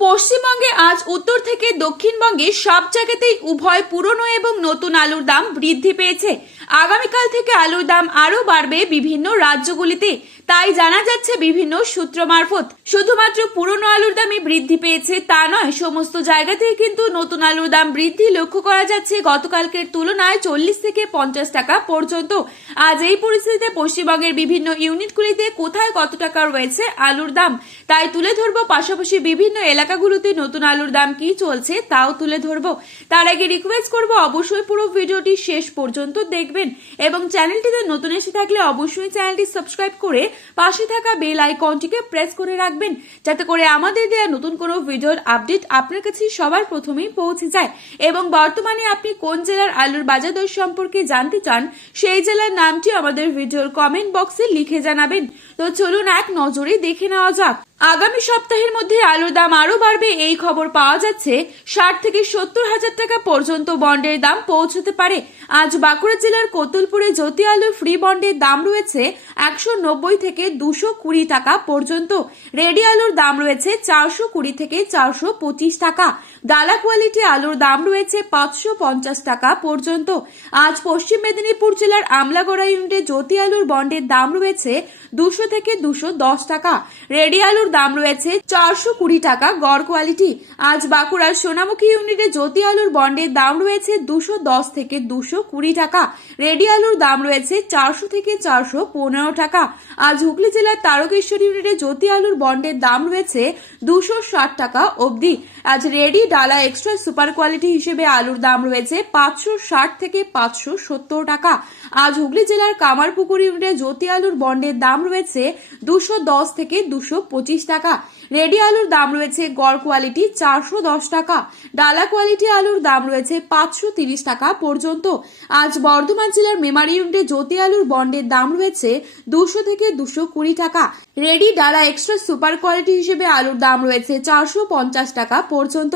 পশ্চিমবঙ্গে আজ উত্তর থেকে দক্ষিণবঙ্গে সব জায়গাতেই উভয় পুরনো এবং নতুন আলুর দাম বৃদ্ধি পেয়েছে। আগামীকাল থেকে আলুর দাম আরো বাড়বে বিভিন্ন রাজ্যগুলিতে, তাই জানা যাচ্ছে বিভিন্ন সূত্র মারফত। শুধুমাত্র পুরনো আলুর দামই বৃদ্ধি পেয়েছে তা নয়, সমস্ত জায়গাতেই কিন্তু নতুন আলুর দাম বৃদ্ধি লক্ষ্য করা যাচ্ছে গতকালকের তুলনায় 40 থেকে 50 টাকা পর্যন্ত। আজ এই পরিস্থিতিতে পশ্চিমবঙ্গের বিভিন্ন ইউনিটগুলিতে কোথায় কত টাকা রয়েছে আলুর দাম তাই তুলে ধরবো, পাশাপাশি বিভিন্ন এলাকাগুলোতে নতুন আলুর দাম কি চলছে তাও তুলে ধরবো। তার আগে রিকোয়েস্ট করবো অবশ্যই পুরো ভিডিওটি শেষ পর্যন্ত দেখবেন এবং চ্যানেলটিতে নতুন এসে থাকলে অবশ্যই চ্যানেলটি সাবস্ক্রাইব করে পাশে থাকা বেল আইকনটিকে প্রেস করে রাখবেন, যাতে করে আমাদের দেওয়া নতুন কোনো ভিডিওর আপডেট আপনার কাছে সবার প্রথমেই পৌঁছে যায়। এবং বর্তমানে আপনি কোন জেলার আলুর বাজার দর সম্পর্কে জানতে চান সেই জেলার নামটি আমাদের ভিডিওর কমেন্ট বক্সে লিখে জানাবেন। তো চলুন এক নজরে দেখে নেওয়া যাক। আগামী সপ্তাহের মধ্যে আলুর দাম আরো বাড়বে এই খবর পাওয়া যাচ্ছে। 60 থেকে 70 হাজার টাকা পর্যন্ত বন্ডের দাম পৌঁছতে পারে। আজ বাঁকুড়া জেলার কোতুলপুরে জ্যোতি আলুর ফ্রি বন্ডের দাম রয়েছে 190 থেকে 220 টাকা পর্যন্ত। রেডি আলুর দাম রয়েছে 420 থেকে 425 টাকা। ডালা কোয়ালিটি আলুর দাম রয়েছে 550 টাকা পর্যন্ত। আজ পশ্চিম মেদিনীপুর জেলার আমলাগড়া ইউনিটে জ্যোতি আলুর বন্ডের দাম রয়েছে 200 থেকে 210 টাকা। রেডি আলুর দাম রয়েছে 420 টাকা গড় কোয়ালিটি। আজ বাঁকুড়ার সোনামুখী ইউনিটে জ্যোতি আলুর বন্ডের দাম রয়েছে 210 থেকে 220 টাকা। রেডি আলুর দাম রয়েছে 400 থেকে 415 টাকা। আজ হুগলি জেলার তারকেশ্বর ইউনিটে জ্যোতি আলুর বন্ডের দাম রয়েছে 260 টাকা অবধি। আজ রেডি ডালা এক্সট্রা সুপার কোয়ালিটি হিসেবে আলুর দাম রয়েছে 560 থেকে 570 টাকা। আজ হুগলি জেলার কামারপুকুর ইউনিটে জ্যোতি আলুর বন্ডের দাম রয়েছে 210 থেকে 225 টাকা। রেডি আলুর দাম রয়েছে গড় কোয়ালিটি 410 টাকা। ডালা কোয়ালিটি আলুর দাম রয়েছে 530 টাকা পর্যন্ত। আজ বর্ধমান জেলার মেমারি ইউনিটে জ্যোতি আলুর বন্ডের দাম রয়েছে 200 থেকে 220 টাকা। রেডি ডালা এক্সট্রা সুপার কোয়ালিটি হিসেবে আলুর দাম রয়েছে 450 টাকা পর্যন্ত।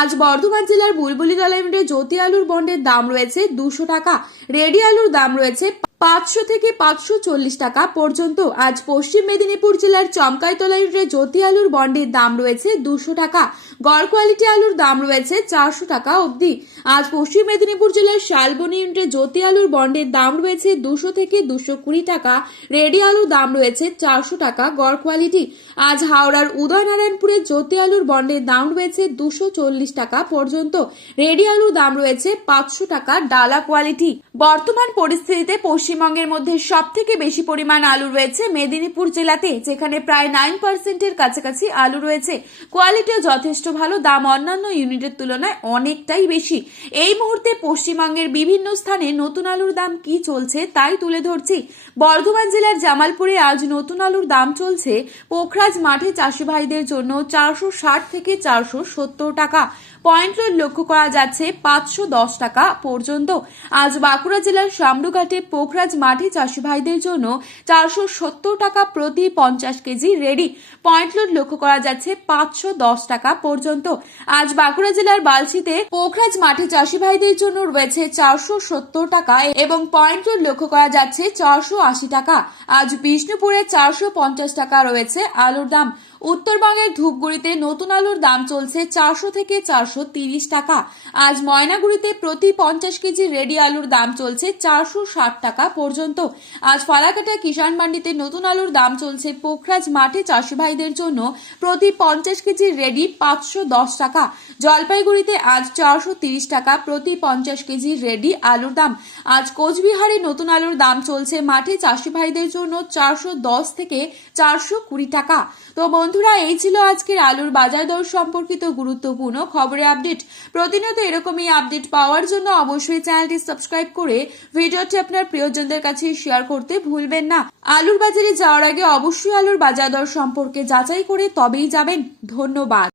আজ বর্ধমান জেলার বুলবুলিতলা ইউনিটে জ্যোতি আলুর বন্ডের দাম রয়েছে 200 টাকা। রেডি আলুর দাম রয়েছে 500 থেকে 540 টাকা পর্যন্ত। আজ পশ্চিম মেদিনীপুর জেলার চমকাইতলা ইউনিটে জ্যোতি আলুর বন্ডের দাম রয়েছে 200 টাকা। গড় কোয়ালিটি আলুর দাম রয়েছে 400 টাকা অবধি। আজ পশ্চিম মেদিনীপুর জেলার শালবনী ইউনিটে জ্যোতি আলুর বন্ডের দাম রয়েছে 200 থেকে 220 টাকা। রেডি আলুর দাম রয়েছে 400 টাকা গড় কোয়ালিটি। আজ হাওড়ার উদয়নারায়ণপুরে জ্যোতি আলুর বন্ডের দাম রয়েছে 240 টাকা পর্যন্ত। রেডি আলুর দাম রয়েছে 500 টাকা ডালা কোয়ালিটি। বর্তমান পরিস্থিতিতে পশ্চিমবঙ্গের মধ্যে সব থেকে বেশি পরিমাণ আলু রয়েছে মেদিনীপুর জেলাতে, যেখানে প্রায় 9% কাছাকাছি আলু রয়েছে। কোয়ালিটিও যথেষ্ট ভালো, দাম অন্যান্য ইউনিটের তুলনায় অনেকটাই বেশি। এই মুহূর্তে পশ্চিমবঙ্গের বিভিন্ন স্থানে নতুন আলুর দাম কি চলছে তাই তুলে ধরছি। বর্ধমান জেলার জামালপুরে আজ নতুন আলুর দাম চলছে পোখরাজ মাঠে চাষি ভাইদের জন্য 460 থেকে 470 টাকা। পয়েন্ট লোড লক্ষ্য করা যাচ্ছে 510 টাকা পর্যন্ত। আজ বাঁকুড়া জেলার শামরুঘাটে পোখরাজ মাঠে চাষি ভাইদের জন্য 470 টাকা প্রতি 50 কেজি রেডি। পয়েন্ট লোড লক্ষ্য করা যাচ্ছে 510 টাকা পর্যন্ত। আজ বাঁকুড়া জেলার বালশিতে পোখরাজ মাঠে চাষি ভাইদের জন্য রয়েছে 470 টাকা এবং পয়েন্ট লোড লক্ষ্য করা যাচ্ছে 480 টাকা। আজ বিষ্ণুপুরে 450 টাকা রয়েছে আলুর দাম। উত্তরবঙ্গের ধূপগুড়িতে নতুন আলুর দাম চলছে 400 থেকে 430 টাকা। আজ ময়নাগুড়িতে প্রতি 50 কেজি রেডি আলুর দাম চলছে 460 টাকা পর্যন্ত। আজ ফালাকাটা কিষাণ মান্ডিতে নতুন আলুর দাম চলছে পোখরাজ মাঠে চাষি ভাইদের জন্য প্রতি 50 কেজি রেডি 510 টাকা। জলপাইগুড়িতে আজ 430 টাকা প্রতি 50 কেজি রেডি আলুর দাম। আজ কোচবিহারে নতুন আলুর দাম চলছে মাঠে চাষি ভাইদের জন্য 410 থেকে 420 টাকা। তো বন্ধুরা, এই ছিল আজকের আলুর বাজার দর সম্পর্কিত গুরুত্বপূর্ণ খবরের আপডেট। প্রতিনিয়ত এরকমই আপডেট পাওয়ার জন্য অবশ্যই চ্যানেলটি সাবস্ক্রাইব করে ভিডিওটি আপনার প্রিয়জনদের কাছে শেয়ার করতে ভুলবেন না। আলুর বাজারে যাওয়ার আগে অবশ্যই আলুর বাজার দর সম্পর্কে যাচাই করে তবেই যাবেন। ধন্যবাদ।